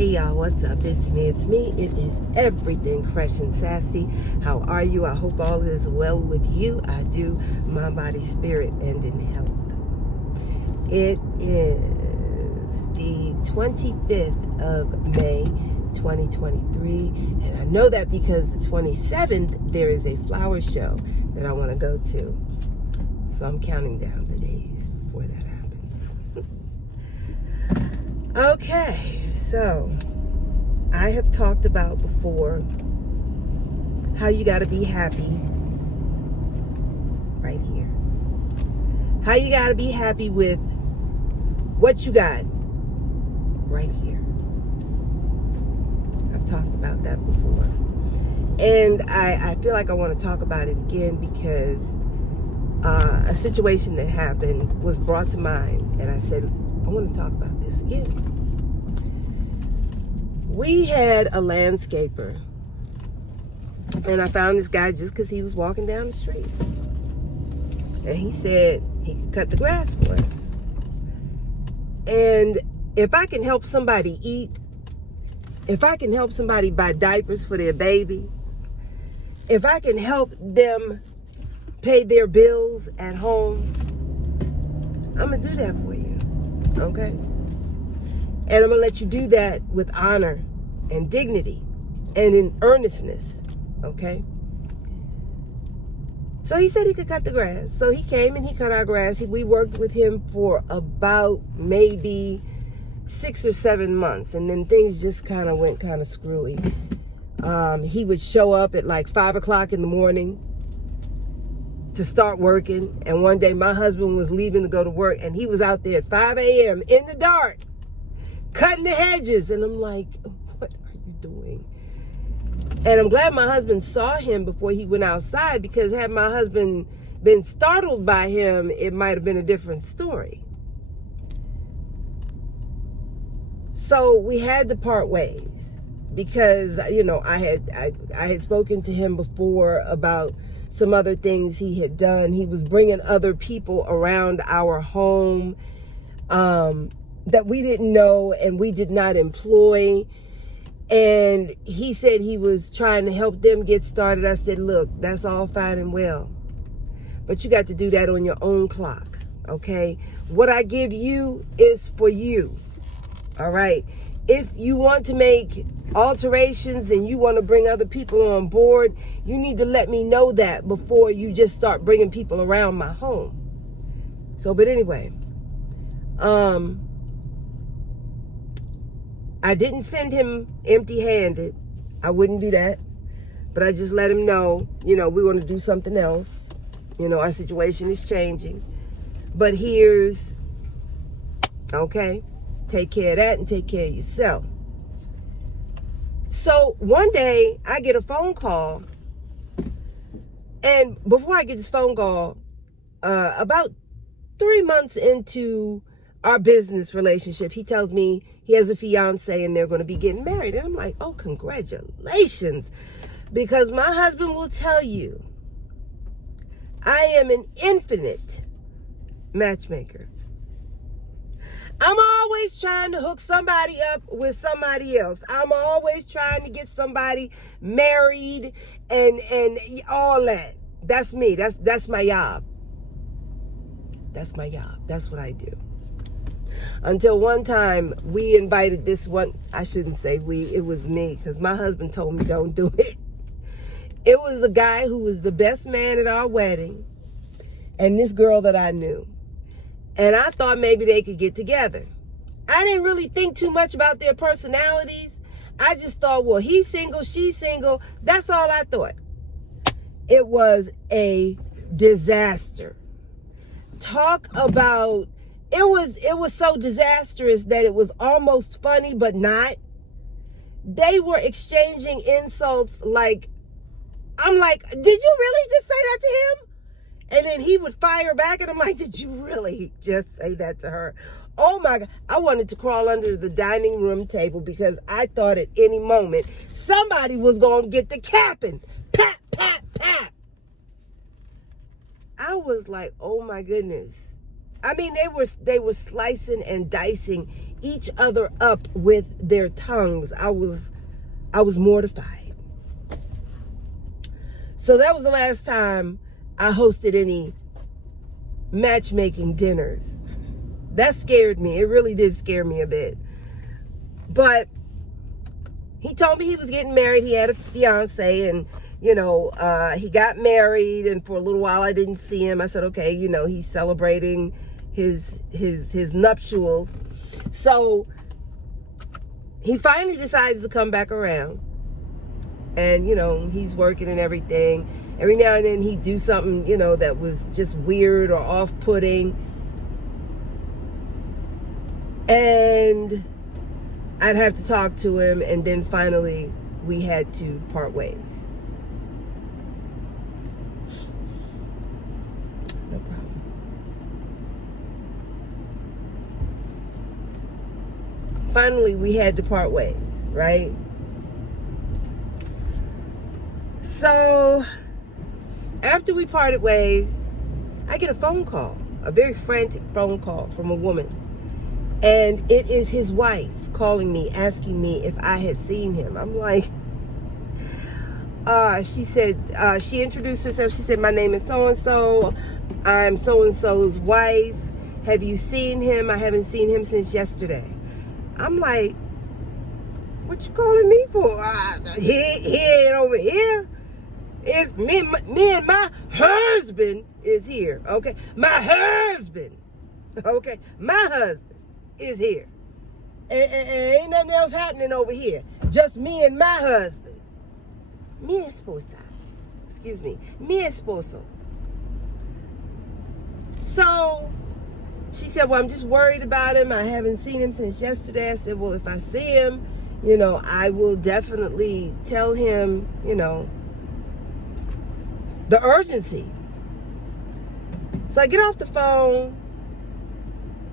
Hey y'all, what's up? It's me. It is everything fresh and sassy. How are you? I hope all is well with you. I do, mind, body, spirit, and in health. It is the 25th of May, 2023. And I know that because the 27th, there is a flower show that I want to go to. So I'm counting down the days before that happens. Okay. So, I have talked about before how you got to be happy right here. How you got to be happy with what you got right here. I've talked about that before. And I feel like I want to talk about it again because a situation that happened was brought to mind. And I said, I want to talk about this again. We had a landscaper, and I found this guy just because he was walking down the street. And he said he could cut the grass for us. And if I can help somebody eat, if I can help somebody buy diapers for their baby, if I can help them pay their bills at home, I'm going to do that for you, okay? And I'm going to let you do that with honor and dignity and in earnestness, okay? So he said he could cut the grass. So he came and he cut our grass. We worked with him for about maybe 6 or 7 months. And then things just kind of went kind of screwy. He would show up at like 5 o'clock in the morning to start working. And one day my husband was leaving to go to work. And he was out there at 5 a.m. in the dark, cutting the hedges. And I'm like, what are you doing? And I'm glad my husband saw him before he went outside, because had my husband been startled by him, it might have been a different story. So we had to part ways because, you know, I had spoken to him before about some other things he had done. He was bringing other people around our home that we didn't know and we did not employ. And he said he was trying to help them get started. I said, look, that's all fine and well, but you got to do that on your own clock, okay? What I give you is for you, all right? If you want to make alterations and you want to bring other people on board, you need to let me know that before you just start bringing people around my home. So, but anyway, I didn't send him empty-handed. I wouldn't do that. But I just let him know, you know, we're going to do something else. You know, our situation is changing. But here's, okay, take care of that and take care of yourself. So one day I get a phone call. And before I get this phone call, about 3 months into our business relationship, he tells me he has a fiance and they're going to be getting married. And I'm like, oh, congratulations. Because my husband will tell you, I am an infinite matchmaker. I'm always trying to hook somebody up with somebody else. I'm always trying to get somebody married and all that. That's me. That's my job. That's my job. That's what I do. Until one time we invited this one, I shouldn't say we, it was me, because my husband told me don't do it. It was the guy who was the best man at our wedding and this girl that I knew. And I thought maybe they could get together. I didn't really think too much about their personalities. I just thought, well, he's single, she's single. That's all I thought. It was a disaster. Talk about, it was so disastrous that it was almost funny, but not. They were exchanging insults like, I'm like, did you really just say that to him? And then he would fire back, and I'm like, did you really just say that to her? Oh my God. I wanted to crawl under the dining room table because I thought at any moment somebody was going to get the capping. Pat, pat, pat. I was like, oh my goodness. I mean, they were slicing and dicing each other up with their tongues. I was mortified. So that was the last time I hosted any matchmaking dinners. That scared me. It really did scare me a bit. But he told me he was getting married. He had a fiance, and he got married, and for a little while I didn't see him. I said, okay, he's celebrating his nuptials. So he finally decides to come back around, and he's working and everything. Every now and then he'd do something that was just weird or off-putting, and I'd have to talk to him, and then finally we had to part ways. No problem. Finally we had to part ways, right? So after we parted ways, I get a phone call, a very frantic phone call from a woman. And it is his wife calling me, asking me if I had seen him. I'm like, she said, she introduced herself. She said, my name is so-and-so. I'm so-and-so's wife. Have you seen him? I haven't seen him since yesterday. I'm like, what you calling me for? He ain't over here. It's me and my husband is here. Okay, my husband. Okay, my husband is here. And ain't nothing else happening over here. Just me and my husband. Mi esposa. Excuse me. Mi esposo. So she said, well, I'm just worried about him. I haven't seen him since yesterday. I said, well, if I see him, I will definitely tell him, the urgency. So I get off the phone,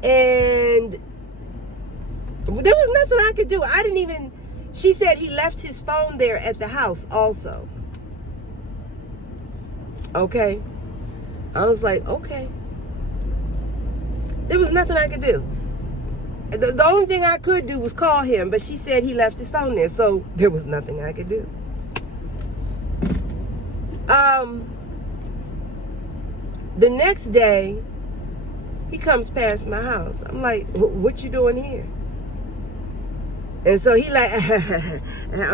and there was nothing I could do. She said he left his phone there at the house also. Okay. I was like, okay. There was nothing I could do. The only thing I could do was call him, but she said he left his phone there, so there was nothing I could do. The next day, he comes past my house. I'm like, what you doing here? And so he like, I'm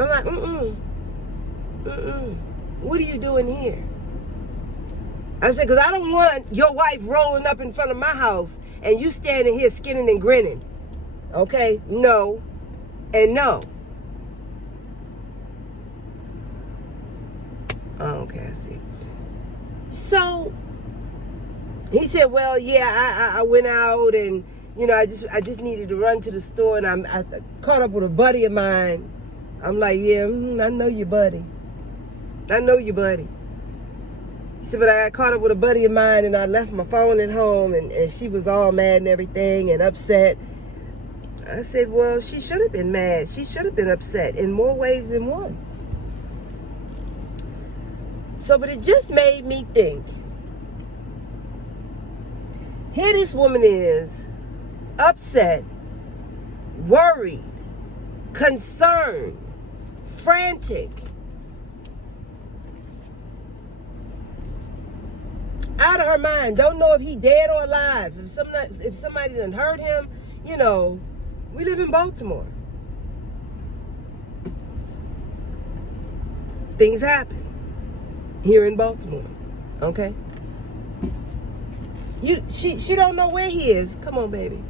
like, what are you doing here? I said, because I don't want your wife rolling up in front of my house and you standing here skinning and grinning. Okay? No. And no. Oh, okay, I see. So he said, well, yeah, I went out, and I just needed to run to the store, and I caught up with a buddy of mine. I'm like, yeah, I know your buddy. I know your buddy. He said, but I got caught up with a buddy of mine, and I left my phone at home, and she was all mad and everything and upset. I said, well, she should have been mad. She should have been upset in more ways than one. So, but it just made me think. Here this woman is, upset, worried, concerned, frantic, out of her mind, don't know if he dead or alive, if somebody done hurt him. We live in Baltimore. Things happen here in Baltimore, okay? She don't know where he is. Come on, baby.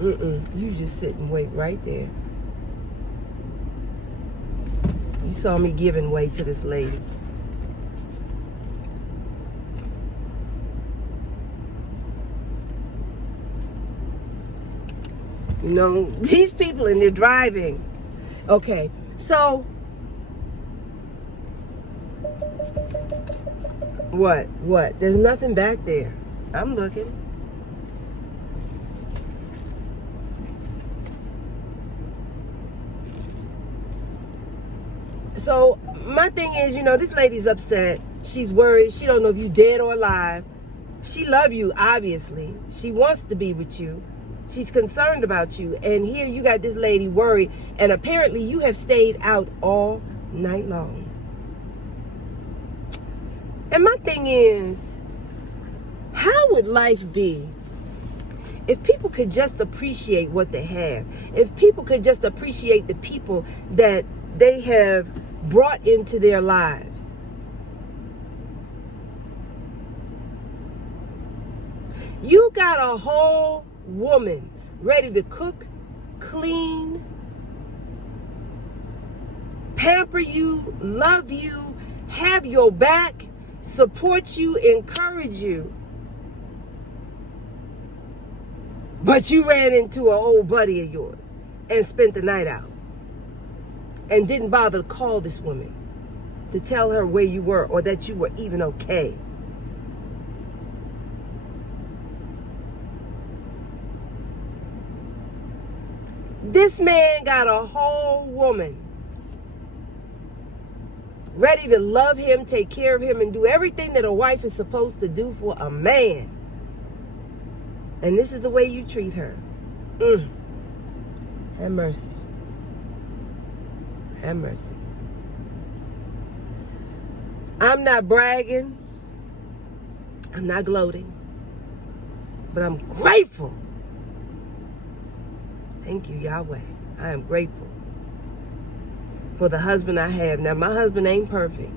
You just sit and wait right there. You saw me giving way to this lady. These people, and they're driving. Okay, so what? There's nothing back there. I'm looking. So my thing is, this lady's upset. She's worried. She don't know if you dead or alive. She love you, obviously. She wants to be with you. She's concerned about you. And here you got this lady worried. And apparently you have stayed out all night long. And my thing is, how would life be if people could just appreciate what they have? If people could just appreciate the people that they have brought into their lives? You got a whole woman ready to cook, clean, pamper you, love you, have your back, support you, encourage you. But you ran into an old buddy of yours and spent the night out and didn't bother to call this woman to tell her where you were or that you were even okay. This man got a whole woman ready to love him, take care of him, and do everything that a wife is supposed to do for a man. And this is the way you treat her. Have mercy. Have mercy. I'm not bragging. I'm not gloating. But I'm grateful. Thank you, Yahweh. I am grateful for the husband I have. Now, my husband ain't perfect.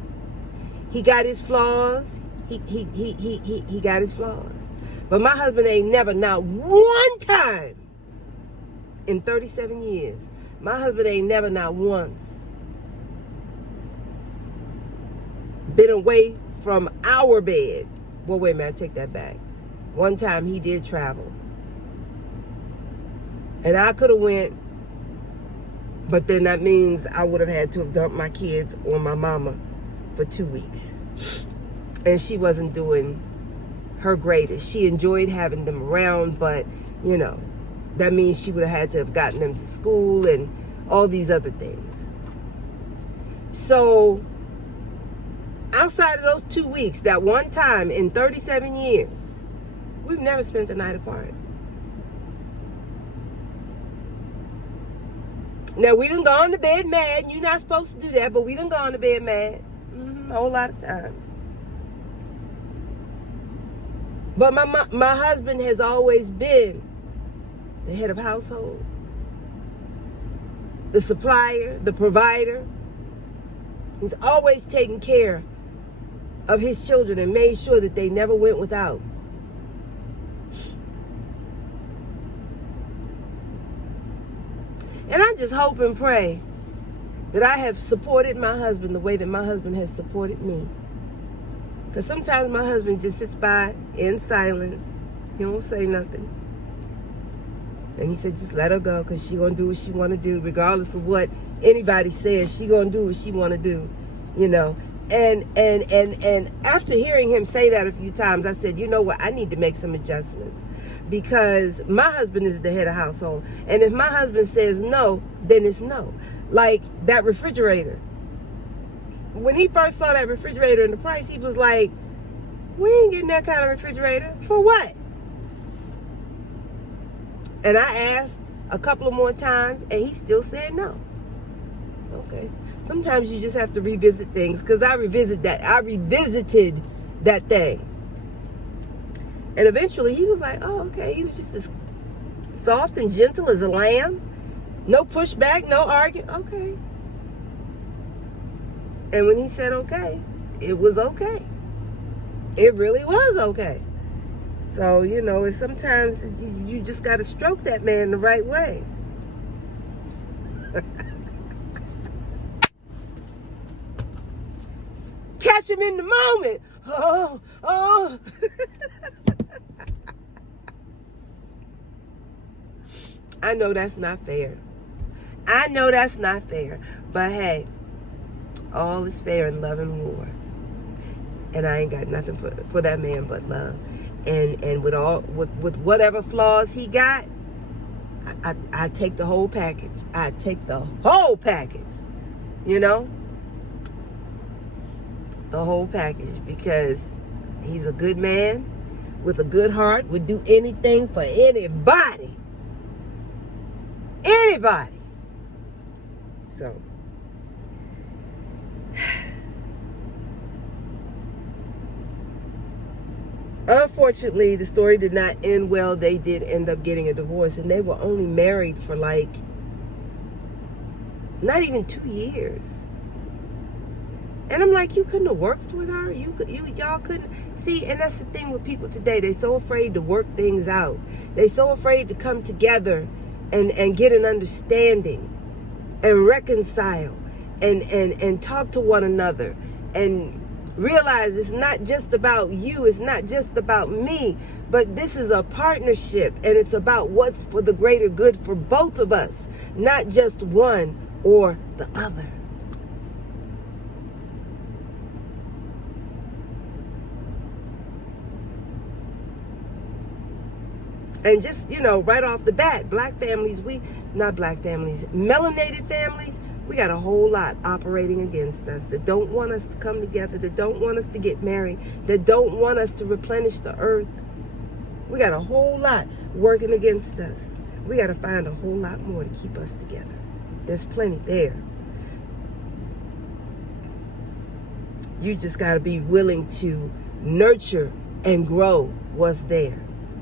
He got his flaws. He got his flaws. But my husband ain't never, not one time in 37 years, my husband ain't never, not once, been away from our bed. Well, wait a minute, I take that back. One time he did travel. And I could have went, but then that means I would have had to have dumped my kids on my mama for 2 weeks. And she wasn't doing her greatest. She enjoyed having them around, but, you know, that means she would have had to have gotten them to school and all these other things. So, outside of those 2 weeks, that one time in 37 years, we've never spent the night apart. Now, we done gone to bed mad. You're not supposed to do that, but we done gone to bed mad. A whole lot of times. But my husband has always been the head of household, the supplier, the provider. He's always taken care of his children and made sure that they never went without. And I just hope and pray that I have supported my husband the way that my husband has supported me. Because sometimes my husband just sits by in silence. He won't say nothing. And he said, just let her go, because she going to do what she want to do. Regardless of what anybody says, she going to do what she want to do. You know. And after hearing him say that a few times, I said, you know what? I need to make some adjustments. Because my husband is the head of household. And if my husband says no, then it's no. Like that refrigerator. When he first saw that refrigerator and the price, he was like, we ain't getting that kind of refrigerator. For what? And I asked a couple of more times, and he still said no. Okay. Sometimes you just have to revisit things, because I revisited that thing. And eventually he was like, oh, okay. He was just as soft and gentle as a lamb. No pushback, no argument. Okay. And when he said okay, it was okay. It really was okay. So, you know, it's sometimes you just got to stroke that man the right way. Catch him in the moment. Oh. I know that's not fair. I know that's not fair. But hey, all is fair in love and war. And I ain't got nothing for that man but love. And with whatever flaws he got, I take the whole package. I take the whole package. You know? the whole package, because he's a good man with a good heart, would do anything for anybody. Anybody. So, unfortunately, the story did not end well. They did end up getting a divorce, and they were only married for like not even 2 years. And I'm like, you couldn't have worked with her? Y'all couldn't? See, and that's the thing with people today. They're so afraid to work things out. They're so afraid to come together and get an understanding and reconcile and talk to one another and realize it's not just about you. It's not just about me. But this is a partnership, and it's about what's for the greater good for both of us, not just one or the other. And just, right off the bat, melanated families, we got a whole lot operating against us that don't want us to come together, that don't want us to get married, that don't want us to replenish the earth. We got a whole lot working against us. We got to find a whole lot more to keep us together. There's plenty there. You just got to be willing to nurture and grow what's there.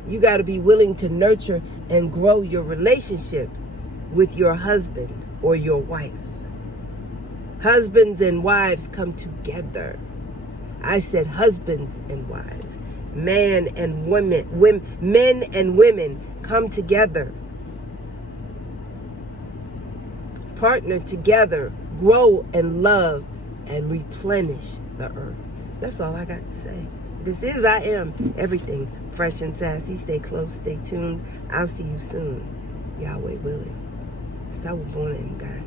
You got to be willing to nurture and grow your relationship with your husband or your wife. Husbands and wives come together. I said husbands and wives. Men and women come together. Partner together, grow and love and replenish the earth. That's all I got to say. This is I Am Everything Fresh and Sassy. Stay close, stay tuned. I'll see you soon. Yahweh willing. Sawubona mngani.